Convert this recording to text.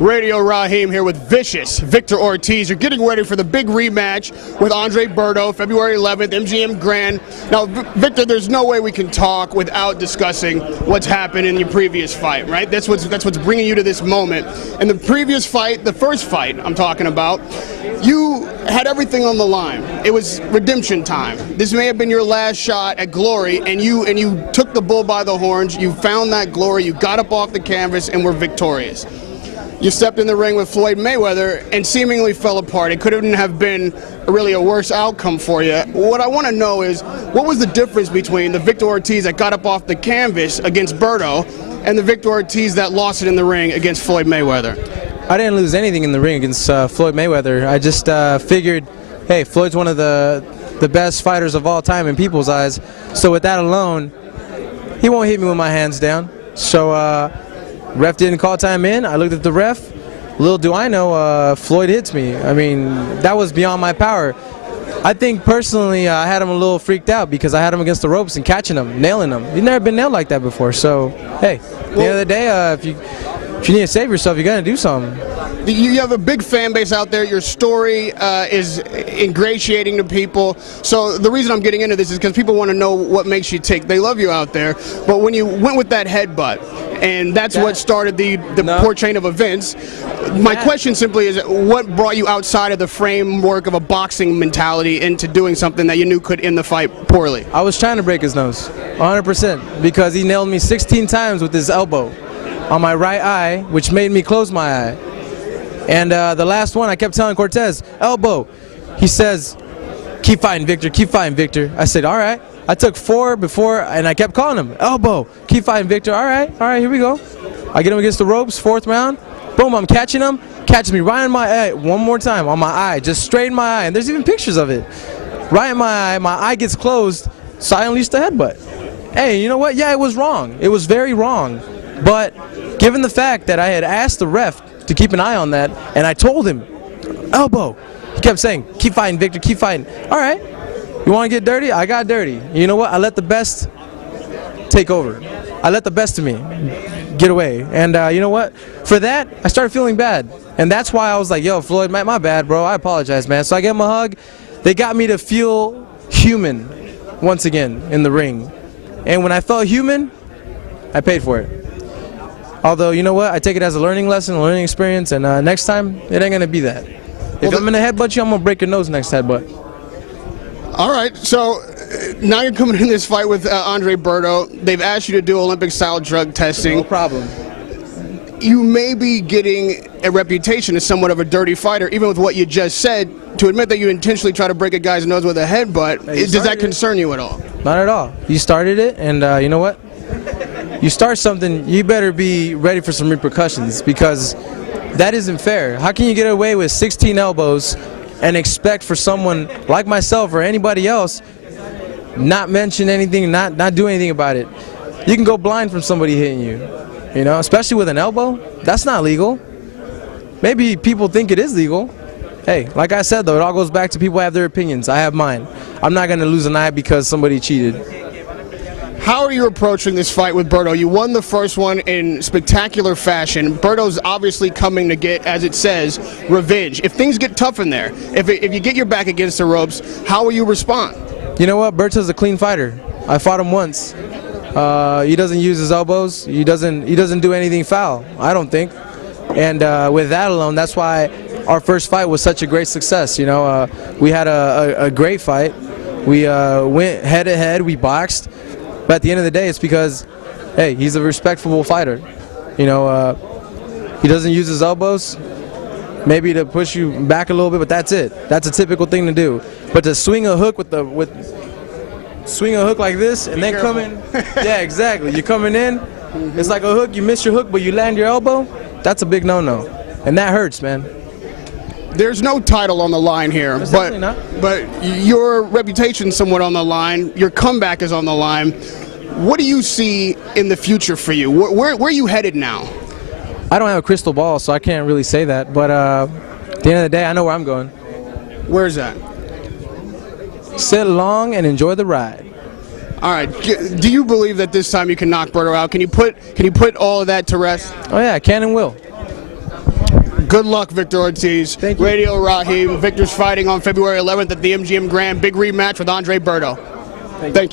Radio Raheem here with vicious Victor Ortiz. You're getting ready for the big rematch with Andre Berto, February 11th, MGM Grand. Now, Victor, there's no way we can talk without discussing what's happened in your previous fight, right? That's what's bringing you to this moment. In the previous fight, the first fight I'm talking about, you had everything on the line. It was redemption time. This may have been your last shot at glory, and you took the bull by the horns. You found that glory. You got up off the canvas and were victorious. You stepped in the ring with Floyd Mayweather and seemingly fell apart. It couldn't have been really a worse outcome for you. What I want to know is, what was the difference between the Victor Ortiz that got up off the canvas against Berto and the Victor Ortiz that lost it in the ring against Floyd Mayweather? I didn't lose anything in the ring against Floyd Mayweather. I just figured, hey, Floyd's one of the best fighters of all time in people's eyes. So with that alone, he won't hit me with my hands down. So ref didn't call time in. I looked at the ref. Little do I know, Floyd hits me. I mean, that was beyond my power. I think personally I had him a little freaked out because I had him against the ropes and catching him, nailing him. He's never been nailed like that before. So, hey, at the end of the day, if you need to save yourself, you got to do something. You have a big fan base out there. Your story is ingratiating to people. So the reason I'm getting into this is because people want to know what makes you tick. They love you out there. But when you went with that headbutt, and that's what started the poor chain of events, my question simply is, what brought you outside of the framework of a boxing mentality into doing something that you knew could end the fight poorly? I was trying to break his nose, 100%, because he nailed me 16 times with his elbow on my right eye, which made me close my eye. And the last one, I kept telling Cortez, elbow. He says, keep fighting, Victor, keep fighting, Victor. I said, all right. I took 4 before, and I kept calling him, elbow, keep fighting, Victor. All right, here we go. I get him against the ropes, 4th round. Boom, I'm catching him. Catches me right in my eye, one more time, on my eye, just straight in my eye. And there's even pictures of it. Right in my eye gets closed, so I unleashed the headbutt. Hey, you know what? Yeah, it was wrong. It was very wrong. But given the fact that I had asked the ref to keep an eye on that, and I told him, elbow. He kept saying, keep fighting, Victor, keep fighting. All right, you want to get dirty? I got dirty. You know what? I let the best take over. I let the best of me get away. And you know what? For that, I started feeling bad. And that's why I was like, yo, Floyd, my bad, bro. I apologize, man. So I gave him a hug. They got me to feel human once again in the ring. And when I felt human, I paid for it. Although, you know what, I take it as a learning lesson, a learning experience, and next time, it ain't going to be that. If I'm going to headbutt you, I'm going to break your nose next headbutt. All right, so now you're coming in this fight with Andre Berto. They've asked you to do Olympic-style drug testing. No problem. You may be getting a reputation as somewhat of a dirty fighter, even with what you just said. To admit that you intentionally try to break a guy's nose with a headbutt, does that concern you at all? Not at all. You started it, and you know what? You start something, you better be ready for some repercussions, because that isn't fair. How can you get away with 16 elbows and expect for someone like myself or anybody else not mention anything, not do anything about it? You can go blind from somebody hitting you, you know, especially with an elbow. That's not legal. Maybe people think it is legal. Hey, like I said, though, it all goes back to people have their opinions. I have mine. I'm not going to lose an eye because somebody cheated. How are you approaching this fight with Berto? You won the first one in spectacular fashion. Berto's obviously coming to get, as it says, revenge. If things get tough in there, if you get your back against the ropes, how will you respond? You know what? Berto's a clean fighter. I fought him once. He doesn't use his elbows. He doesn't do anything foul, I don't think. And with that alone, that's why our first fight was such a great success. You know, we had a great fight. We went head-to-head. We boxed. But at the end of the day, it's because, hey, he's a respectable fighter. You know, he doesn't use his elbows, maybe to push you back a little bit, but that's it. That's a typical thing to do. But to swing a hook swing a hook like this and then come in, yeah, exactly. You're coming in, it's like a hook. You miss your hook, but you land your elbow. That's a big no-no, and that hurts, man. There's no title on the line here, but your reputation's somewhat on the line. Your comeback is on the line. What do you see in the future for you? Where are you headed now? I don't have a crystal ball, so I can't really say that. But at the end of the day, I know where I'm going. Where's that? Sit along and enjoy the ride. All right. Do you believe that this time you can knock Berto out? Can you put all of that to rest? Oh yeah, I can and will. Good luck, Victor Ortiz. Thank you. Radio Raheem. Victor's fighting on February 11th at the MGM Grand. Big rematch with Andre Berto. Thank you.